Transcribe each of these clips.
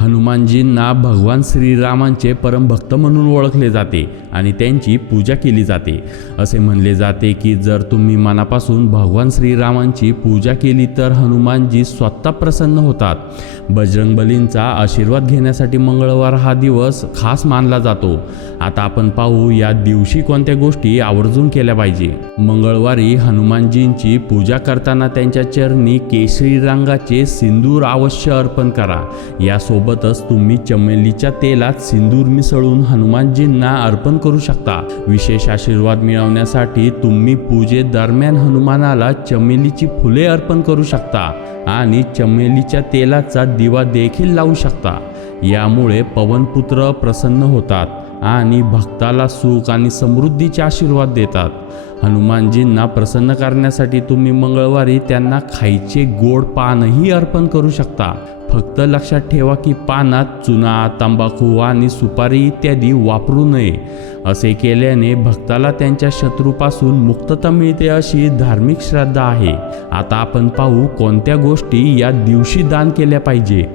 हनुमानजींना भगवान श्रीरामांचे परमभक्त म्हणून ओळखले जाते आणि त्यांची पूजा केली जाते. असे म्हणले जाते की जर तुम्ही मनापासून भगवान श्रीरामांची पूजा केली तर हनुमानजी स्वतः प्रसन्न होतात. बजरंगबलींचा आशीर्वाद घेण्यासाठी मंगळवार हा दिवस खास मानला जातो. आता आपण पाहू या दिवशी कोणत्या गोष्टी आवर्जून केल्या पाहिजे. मंगळवारी हनुमानजींची पूजा करताना त्यांच्या चरणी केशरी रंगाचे सिंदूर अवश्य अर्पण करा. सोबतच तुम्ही चमेलीच्या तेलात सिंदूर मिसळून हनुमानजींना अर्पण करू शकता. विशेष आशीर्वाद मिळवण्यासाठी तुम्ही पूजेदरम्यान हनुमानाला चमेलीची फुले अर्पण करू शकता आणि चमेलीच्या तेलाचा दिवा देखील लावू शकता. यामुळे पवनपुत्र प्रसन्न होतात आणि भक्ताला सुख आणि समृद्धीचे आशीर्वाद देतात. हनुमानजींना प्रसन्न करण्यासाठी तुम्ही मंगळवारी त्यांना खायचे गोड पानही अर्पण करू शकता. फक्त लक्षात ठेवा की पानात चुना तंबाखू आणि सुपारी इत्यादी वापरू नये. असे केल्याने भक्ताला त्यांच्या शत्रूपासून मुक्तता मिळते अशी धार्मिक श्रद्धा आहे. आता आपण पाहू कोणत्या गोष्टी या दिवशी दान केल्या पाहिजे.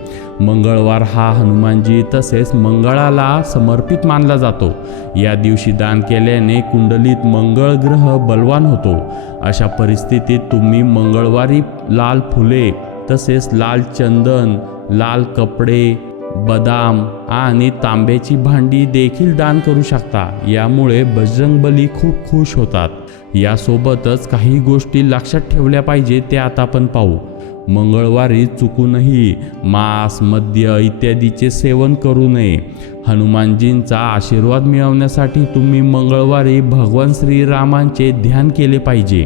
मंगळवार हा हनुमानजी तसेच मंगळाला समर्पित मानला जातो. या दिवशी दान केल्याने कुंडलीत मंगळ ग्रह बलवान होतो. अशा परिस्थितीत तुम्ही मंगळवारी लाल फुले तसेच लाल चंदन लाल कपडे बदाम आणि तांब्याची भांडी देखील दान करू शकता. यामुळे बजरंगबली खूप खुश होतात. यासोबतच काही गोष्टी लक्षात ठेवल्या पाहिजे ते आता आपण पाहू. मंगळवारी चुकूनही मांस मद्य इत्यादीचे सेवन करू नये. हनुमानजींचा आशीर्वाद मिळवण्यासाठी तुम्ही मंगळवारी भगवान श्रीरामांचे ध्यान केले पाहिजे.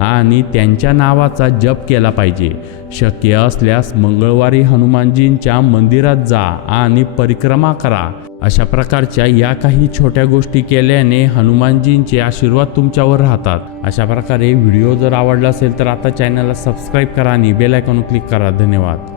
आणि त्यांच्या नावाचा जप केला पाहिजे. शक्य असल्यास मंगळवारी हनुमानजींच्या मंदिरात जा आणि परिक्रमा करा. अशा प्रकारच्या या काही छोट्या गोष्टी केल्याने हनुमानजींचे आशीर्वाद तुमच्यावर राहतात. अशा प्रकारे व्हिडिओ जर आवडला असेल तर आता चॅनलला सबस्क्राईब करा आणि बेल आयकॉन क्लिक करा. धन्यवाद.